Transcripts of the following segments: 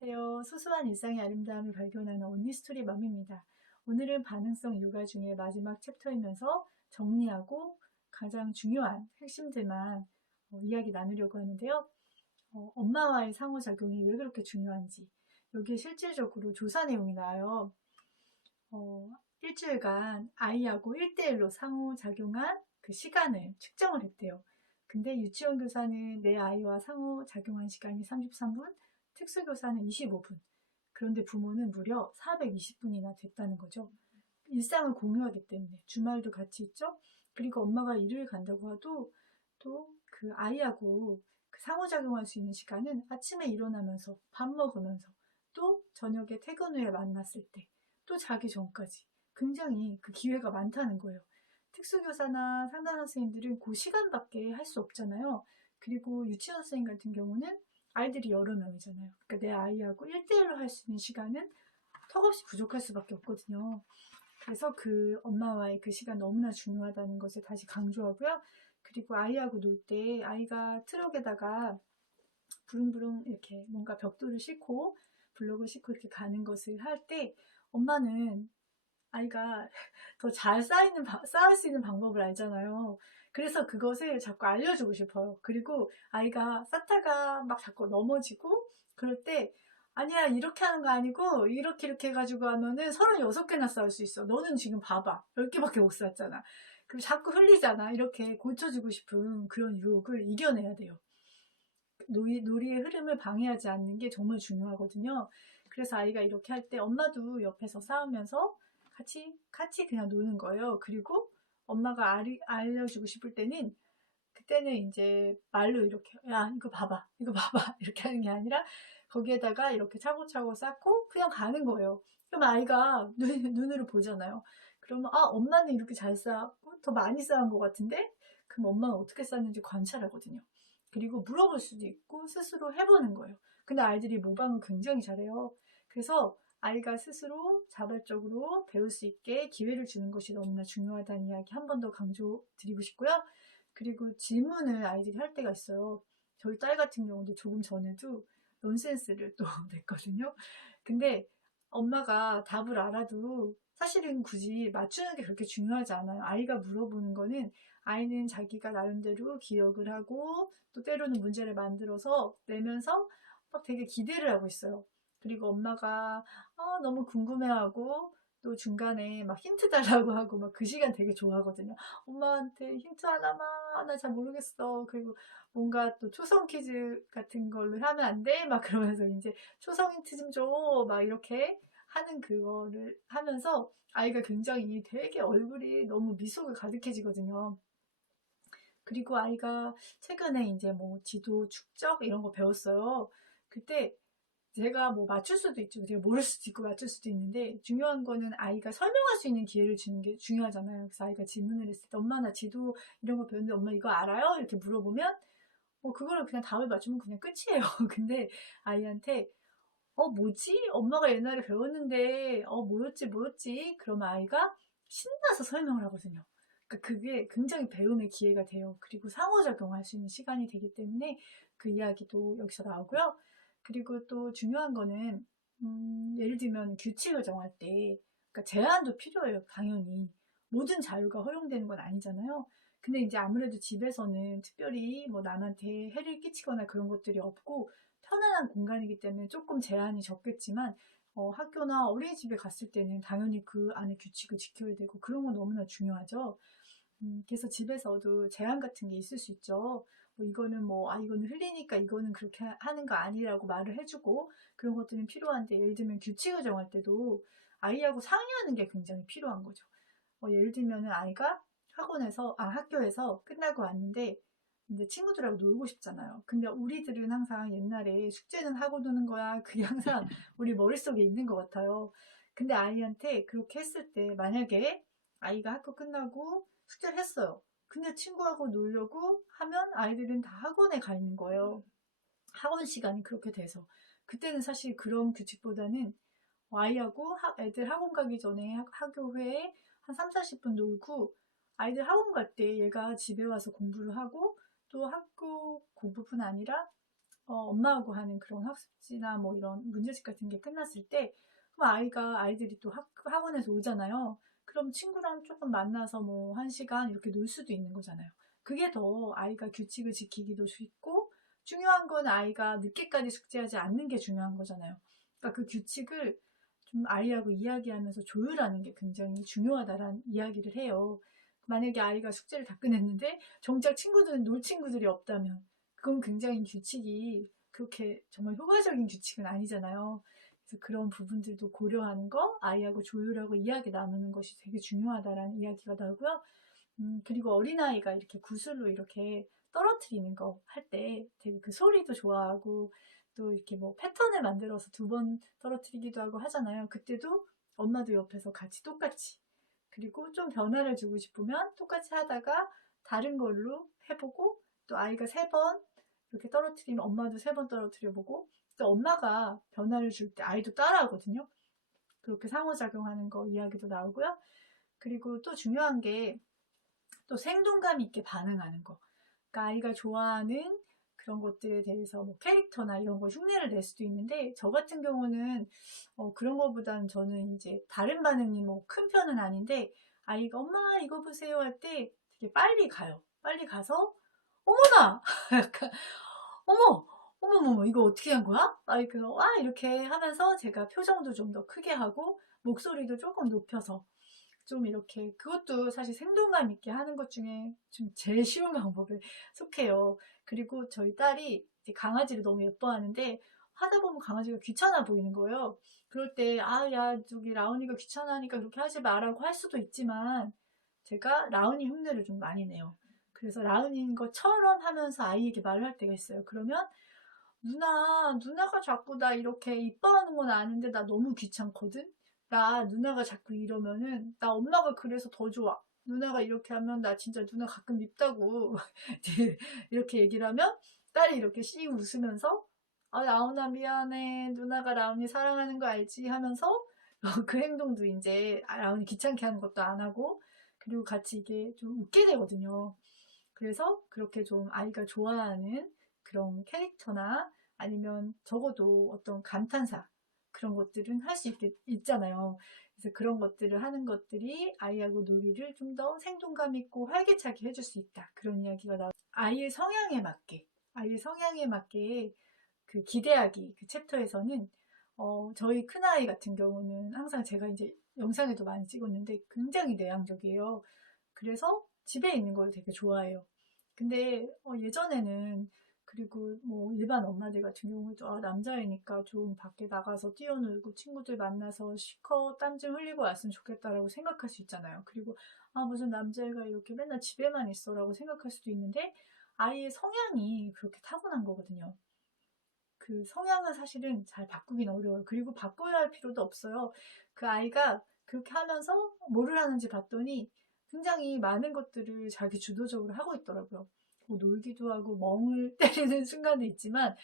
안녕하세요. 소소한 일상의 아름다움을 발견하는 언니 스토리 맘입니다. 오늘은 반응성 육아 중에 마지막 챕터이면서 정리하고 가장 중요한 핵심들만 이야기 나누려고 하는데요. 엄마와의 상호작용이 왜 그렇게 중요한지 여기에 실질적으로 조사 내용이 나와요. 어, 일주일간 아이하고 1대1로 상호작용한 그 시간을 측정을 했대요. 근데 유치원 교사는 내 아이와 상호작용한 시간이 33분, 특수교사는 25분. 그런데 부모는 무려 420분이나 됐다는 거죠. 일상을 공유하기 때문에 주말도 같이 있죠. 그리고 엄마가 일을 간다고 해도 또 그 아이하고 그 상호작용할 수 있는 시간은 아침에 일어나면서 밥 먹으면서 또 저녁에 퇴근 후에 만났을 때 또 자기 전까지 굉장히 그 기회가 많다는 거예요. 특수교사나 상담 선생님들은 그 시간밖에 할 수 없잖아요. 그리고 유치원 선생님 같은 경우는 아이들이 여러 명이잖아요. 그러니까 내 아이하고 1대1로 할 수 있는 시간은 턱없이 부족할 수밖에 없거든요. 그래서 그 엄마와의 그 시간 너무나 중요하다는 것을 다시 강조하고요. 그리고 아이하고 놀 때 아이가 트럭에다가 부릉부릉 이렇게 뭔가 벽돌을 싣고 블록을 싣고 이렇게 가는 것을 할 때 엄마는 아이가 더 잘 쌓을 수 있는 방법을 알잖아요. 그래서 그것을 자꾸 알려주고 싶어요. 그리고 아이가 쌓다가 막 자꾸 넘어지고 그럴 때 아니야 이렇게 하는 거 아니고 이렇게 해가지고 하면은 36개나 쌓을 수 있어. 너는 지금 봐봐. 10개밖에 못 쌓았잖아. 그리고 자꾸 흘리잖아. 이렇게 고쳐주고 싶은 그런 유혹을 이겨내야 돼요. 놀이의 흐름을 방해하지 않는 게 정말 중요하거든요. 그래서 아이가 이렇게 할 때 엄마도 옆에서 싸우면서 같이 그냥 노는 거예요. 그리고 엄마가 알려주고 싶을 때는 그때는 이제 말로 이렇게 야 이거 봐봐 이거 봐봐 이렇게 하는 게 아니라 거기에다가 이렇게 차고차고 쌓고 그냥 가는 거예요. 그럼 아이가 눈으로 보잖아요. 그러면 아 엄마는 이렇게 잘 쌓고 더 많이 쌓은 것 같은데 그럼 엄마는 어떻게 쌓는지 관찰하거든요. 그리고 물어볼 수도 있고 스스로 해보는 거예요. 근데 아이들이 모방을 굉장히 잘해요. 그래서 아이가 스스로 자발적으로 배울 수 있게 기회를 주는 것이 너무나 중요하다는 이야기 한 번 더 강조드리고 싶고요. 그리고 질문을 아이들이 할 때가 있어요. 저희 딸 같은 경우도 조금 전에도 넌센스를 또 냈거든요. 근데 엄마가 답을 알아도 사실은 굳이 맞추는 게 그렇게 중요하지 않아요. 아이가 물어보는 거는 아이는 자기가 나름대로 기억을 하고 또 때로는 문제를 만들어서 내면서 막 되게 기대를 하고 있어요. 그리고 엄마가 너무 궁금해하고 또 중간에 막 힌트 달라고 하고 막 그 시간 되게 좋아하거든요. 엄마한테 힌트 하나만, 나 잘 모르겠어. 그리고 뭔가 또 초성 퀴즈 같은 걸로 하면 안 돼? 막 그러면서 이제 초성 힌트 좀 줘. 막 이렇게 하는 그거를 하면서 아이가 굉장히 되게 얼굴이 너무 미소가 가득해지거든요. 그리고 아이가 최근에 이제 뭐 지도 축적 이런 거 배웠어요. 그때 제가 뭐 맞출 수도 있죠. 제가 모를 수도 있고 맞출 수도 있는데 중요한 거는 아이가 설명할 수 있는 기회를 주는 게 중요하잖아요. 그래서 아이가 질문을 했을 때 엄마 나 지도 이런 거 배웠는데 엄마 이거 알아요? 이렇게 물어보면 그거를 그냥 답을 맞추면 그냥 끝이에요. 근데 아이한테 뭐지? 엄마가 옛날에 배웠는데 뭐였지? 그러면 아이가 신나서 설명을 하거든요. 그러니까 그게 굉장히 배움의 기회가 돼요. 그리고 상호작용할 수 있는 시간이 되기 때문에 그 이야기도 여기서 나오고요. 그리고 또 중요한 거는 예를 들면 규칙을 정할 때 그러니까 제한도 필요해요. 당연히. 모든 자유가 허용되는 건 아니잖아요. 근데 이제 아무래도 집에서는 특별히 뭐 남한테 해를 끼치거나 그런 것들이 없고 편안한 공간이기 때문에 조금 제한이 적겠지만 학교나 어린이집에 갔을 때는 당연히 그 안에 규칙을 지켜야 되고 그런 건 너무나 중요하죠. 그래서 집에서도 제한 같은 게 있을 수 있죠. 이거는 흘리니까 이거는 그렇게 하는 거 아니라고 말을 해주고 그런 것들은 필요한데 예를 들면 규칙을 정할 때도 아이하고 상의하는 게 굉장히 필요한 거죠. 예를 들면은 아이가 학교에서 끝나고 왔는데 이제 친구들하고 놀고 싶잖아요. 근데 우리들은 항상 옛날에 숙제는 하고 노는 거야. 그게 항상 우리 머릿속에 있는 것 같아요. 근데 아이한테 그렇게 했을 때 만약에 아이가 학교 끝나고 숙제를 했어요. 근데 친구하고 놀려고 하면 아이들은 다 학원에 가 있는 거예요. 학원 시간이 그렇게 돼서. 그때는 사실 그런 규칙보다는 애들 학원 가기 전에 학교 후에 한 3, 40분 놀고 아이들 학원 갈 때 얘가 집에 와서 공부를 하고 또 학교 공부뿐 아니라 엄마하고 하는 그런 학습지나 뭐 이런 문제집 같은 게 끝났을 때, 그럼 아이들이 또 학원에서 오잖아요. 그럼 친구랑 조금 만나서 뭐 1시간 이렇게 놀 수도 있는 거잖아요. 그게 더 아이가 규칙을 지키기도 쉽고, 중요한 건 아이가 늦게까지 숙제하지 않는 게 중요한 거잖아요. 그러니까 그 규칙을 좀 아이하고 이야기하면서 조율하는 게 굉장히 중요하다라는 이야기를 해요. 만약에 아이가 숙제를 다 끝냈는데 정작 친구들은 놀 친구들이 없다면 그건 굉장히 규칙이 그렇게 정말 효과적인 규칙은 아니잖아요. 그래서 그런 부분들도 고려하는 거, 아이하고 조율하고 이야기 나누는 것이 되게 중요하다라는 이야기가 나오고요. 그리고 어린아이가 이렇게 구슬로 이렇게 떨어뜨리는 거 할 때 되게 그 소리도 좋아하고 또 이렇게 뭐 패턴을 만들어서 2번 떨어뜨리기도 하고 하잖아요. 그때도 엄마도 옆에서 같이 똑같이, 그리고 좀 변화를 주고 싶으면 똑같이 하다가 다른 걸로 해보고, 또 아이가 3번 이렇게 떨어뜨리면 엄마도 3번 떨어뜨려보고, 또 엄마가 변화를 줄 때 아이도 따라하거든요. 그렇게 상호작용하는 거 이야기도 나오고요. 그리고 또 중요한 게 또 생동감 있게 반응하는 거. 그러니까 아이가 좋아하는 그런 것들에 대해서 뭐 캐릭터나 이런 거 흉내를 낼 수도 있는데, 저 같은 경우는 그런 거보다는 저는 이제 다른 반응이 뭐 큰 편은 아닌데, 아이가 엄마 이거 보세요 할 때 되게 빨리 가요. 빨리 가서 어머나 약간 어머 어머머머 이거 어떻게 한 거야? 아이가 와 이렇게 하면서 제가 표정도 좀 더 크게 하고 목소리도 조금 높여서 좀 이렇게, 그것도 사실 생동감 있게 하는 것 중에 좀 제일 쉬운 방법에 속해요. 그리고 저희 딸이 이제 강아지를 너무 예뻐하는데 하다 보면 강아지가 귀찮아 보이는 거예요. 그럴 때 야 저기 라온이가 귀찮아하니까 그렇게 하지 마라고 할 수도 있지만, 제가 라온이 흉내를 좀 많이 내요. 그래서 라온인 것처럼 하면서 아이에게 말을 할 때가 있어요. 그러면 누나가 자꾸 나 이렇게 이뻐하는 건 아는데 나 너무 귀찮거든? 누나가 자꾸 이러면은 나 엄마가 그래서 더 좋아. 누나가 이렇게 하면 나 진짜 누나 가끔 밉다고. 이렇게 얘기를 하면 딸이 이렇게 씩 웃으면서 라온아 미안해. 누나가 라온이 사랑하는 거 알지? 하면서 그 행동도 이제 라온이 귀찮게 하는 것도 안 하고, 그리고 같이 이게 좀 웃게 되거든요. 그래서 그렇게 좀 아이가 좋아하는 그런 캐릭터나 아니면 적어도 어떤 감탄사, 그런 것들은 할 수 있잖아요. 그래서 그런 것들을 하는 것들이 아이하고 놀이를 좀 더 생동감 있고 활기차게 해줄 수 있다. 그런 이야기가 아이의 성향에 맞게 그 기대하기 그 챕터에서는 저희 큰아이 같은 경우는 항상 제가 이제 영상에도 많이 찍었는데 굉장히 내향적이에요. 그래서 집에 있는 걸 되게 좋아해요. 근데 예전에는, 그리고 뭐 일반 엄마들 같은 경우도 남자애니까 좀 밖에 나가서 뛰어놀고 친구들 만나서 실컷 땀 좀 흘리고 왔으면 좋겠다라고 생각할 수 있잖아요. 그리고 무슨 남자애가 이렇게 맨날 집에만 있어라고 생각할 수도 있는데, 아이의 성향이 그렇게 타고난 거거든요. 그 성향은 사실은 잘 바꾸긴 어려워요. 그리고 바꿔야 할 필요도 없어요. 그 아이가 그렇게 하면서 뭐를 하는지 봤더니 굉장히 많은 것들을 자기 주도적으로 하고 있더라고요. 뭐 놀기도 하고 멍을 때리는 순간도 있지만,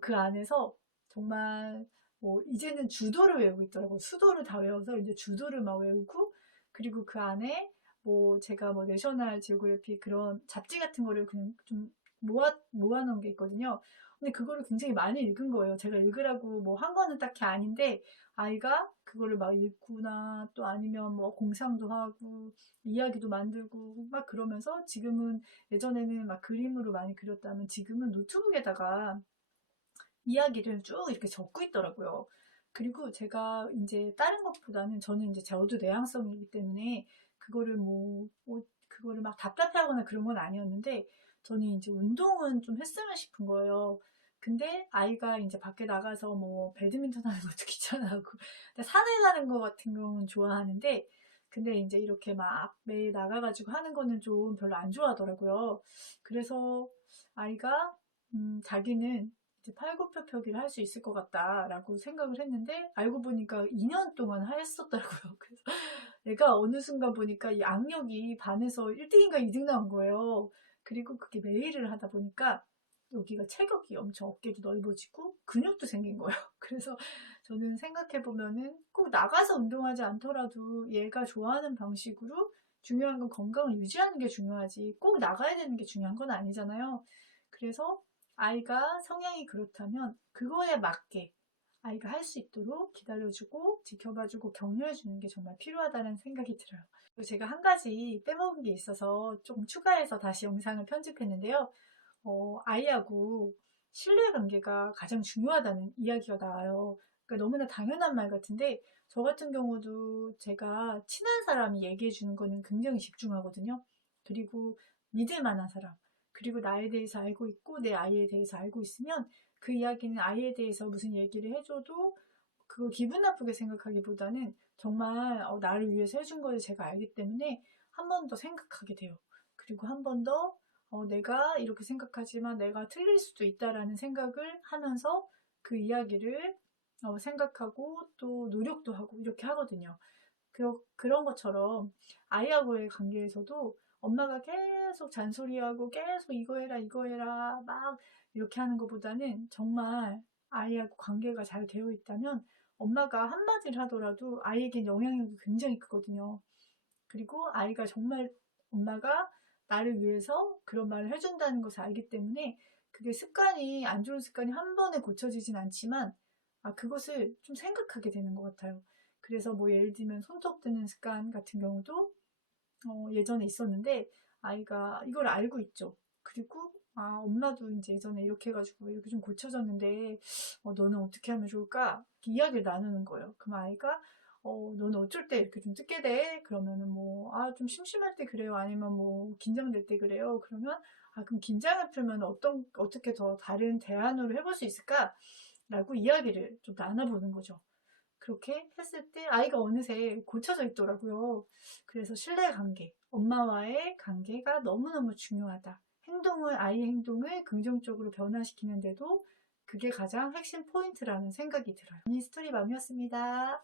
그 안에서 정말 뭐 이제는 주도를 외우고 있더라고요. 수도를 다 외워서 이제 주도를 막 외우고, 그리고 그 안에 뭐 제가 뭐 내셔널 지오그래피 그런 잡지 같은 거를 그냥 좀 모아놓은 게 있거든요. 근데 그거를 굉장히 많이 읽은 거예요. 제가 읽으라고 뭐 한 거는 딱히 아닌데, 아이가 그거를 막 읽구나, 또 아니면 뭐 공상도 하고 이야기도 만들고 막 그러면서, 지금은 예전에는 막 그림으로 많이 그렸다면 지금은 노트북에다가 이야기를 쭉 이렇게 적고 있더라고요. 그리고 제가 이제 다른 것보다는, 저는 이제 저도 내향성이기 때문에 그거를 그거를 막 답답해하거나 그런 건 아니었는데, 저는 이제 운동은 좀 했으면 싶은 거예요. 근데 아이가 이제 밖에 나가서 뭐 배드민턴 하는 것도 귀찮아하고, 산에 가는 거 같은 경우는 좋아하는데, 근데 이제 이렇게 막 매일 나가가지고 하는 거는 좀 별로 안 좋아하더라고요. 그래서 아이가 자기는 이제 팔굽혀펴기를 할 수 있을 것 같다라고 생각을 했는데, 알고 보니까 2년 동안 했었더라고요. 그래서 내가 어느 순간 보니까 이 악력이 반에서 1등인가 2등 나온 거예요. 그리고 그게 매일을 하다 보니까 여기가 체격이 엄청, 어깨도 넓어지고 근육도 생긴 거예요. 그래서 저는 생각해보면은 꼭 나가서 운동하지 않더라도 얘가 좋아하는 방식으로, 중요한 건 건강을 유지하는 게 중요하지 꼭 나가야 되는 게 중요한 건 아니잖아요. 그래서 아이가 성향이 그렇다면 그거에 맞게 아이가 할 수 있도록 기다려주고 지켜봐주고 격려해주는 게 정말 필요하다는 생각이 들어요. 그리고 제가 한 가지 빼먹은 게 있어서 조금 추가해서 다시 영상을 편집했는데요. 아이하고 신뢰관계가 가장 중요하다는 이야기가 나와요. 그러니까 너무나 당연한 말 같은데 저 같은 경우도 제가 친한 사람이 얘기해 주는 거는 굉장히 집중하거든요. 그리고 믿을 만한 사람, 그리고 나에 대해서 알고 있고 내 아이에 대해서 알고 있으면 그 이야기는 아이에 대해서 무슨 얘기를 해줘도 그거 기분 나쁘게 생각하기보다는 정말 나를 위해서 해준 거를 제가 알기 때문에 한 번 더 생각하게 돼요. 그리고 한 번 더 내가 이렇게 생각하지만 내가 틀릴 수도 있다라는 생각을 하면서 그 이야기를 생각하고 또 노력도 하고 이렇게 하거든요. 그런 것처럼 아이하고의 관계에서도 엄마가 계속 잔소리하고 계속 이거 해라 이거 해라 막 이렇게 하는 것보다는 정말 아이하고 관계가 잘 되어 있다면 엄마가 한마디를 하더라도 아이에겐 영향력이 굉장히 크거든요. 그리고 아이가 정말 엄마가 나를 위해서 그런 말을 해준다는 것을 알기 때문에 그게 습관이, 안 좋은 습관이 한 번에 고쳐지진 않지만 그것을 좀 생각하게 되는 것 같아요. 그래서 뭐 예를 들면 손톱 드는 습관 같은 경우도 예전에 있었는데 아이가 이걸 알고 있죠. 그리고 엄마도 이제 예전에 이렇게 해가지고 이렇게 좀 고쳐졌는데 너는 어떻게 하면 좋을까? 이렇게 이야기를 나누는 거예요. 그럼 아이가 너는 어쩔 때 이렇게 좀 뜯게 돼? 그러면은 뭐 좀 심심할 때 그래요. 아니면 뭐 긴장될 때 그래요. 그러면 그럼 긴장을 풀면 어떻게 더 다른 대안으로 해볼 수 있을까? 라고 이야기를 좀 나눠보는 거죠. 그렇게 했을 때 아이가 어느새 고쳐져 있더라고요. 그래서 신뢰관계, 엄마와의 관계가 너무너무 중요하다. 아이의 행동을 긍정적으로 변화시키는데도 그게 가장 핵심 포인트라는 생각이 들어요. 미니 스토리맘이었습니다.